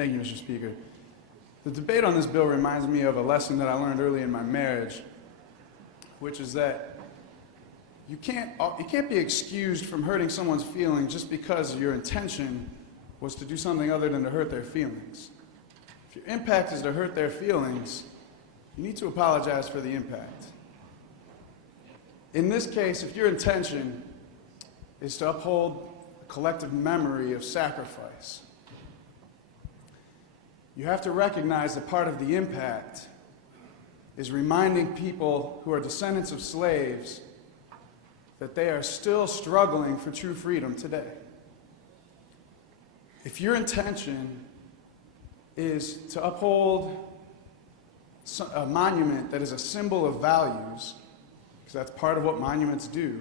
Thank you, Mr. Speaker. The debate on this bill reminds me of a lesson that I learned early in my marriage, which is that you can't be excused from hurting someone's feelings just because your intention was to do something other than to hurt their feelings. If your impact is to hurt their feelings, you need to apologize for the impact. In this case, if your intention is to uphold a collective memory of sacrifice, you have to recognize that part of the impact is reminding people who are descendants of slaves that they are still struggling for true freedom today. If your intention is to uphold a monument that is a symbol of values, because that's part of what monuments do,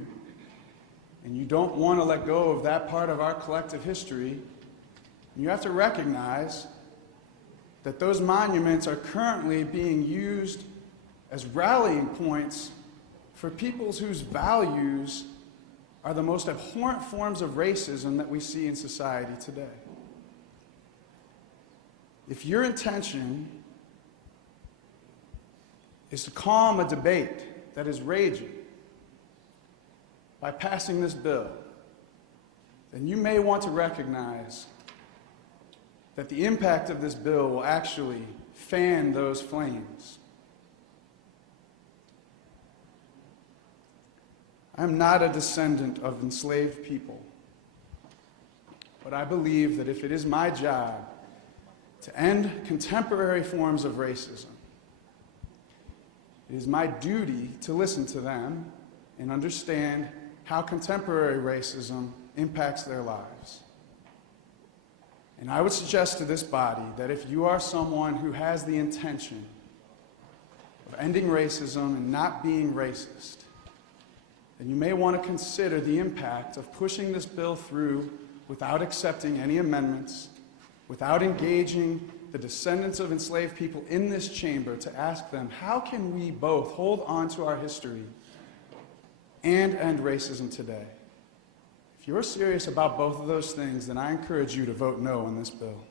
and you don't want to let go of that part of our collective history, you have to recognize that those monuments are currently being used as rallying points for peoples whose values are the most abhorrent forms of racism that we see in society today. If your intention is to calm a debate that is raging by passing this bill, then you may want to recognize that the impact of this bill will actually fan those flames. I am not a descendant of enslaved people, but I believe that if it is my job to end contemporary forms of racism, it is my duty to listen to them and understand how contemporary racism impacts their lives. And I would suggest to this body that if you are someone who has the intention of ending racism and not being racist, then you may want to consider the impact of pushing this bill through without accepting any amendments, without engaging the descendants of enslaved people in this chamber to ask them, how can we both hold on to our history and end racism today? If you're serious about both of those things, then I encourage you to vote no on this bill.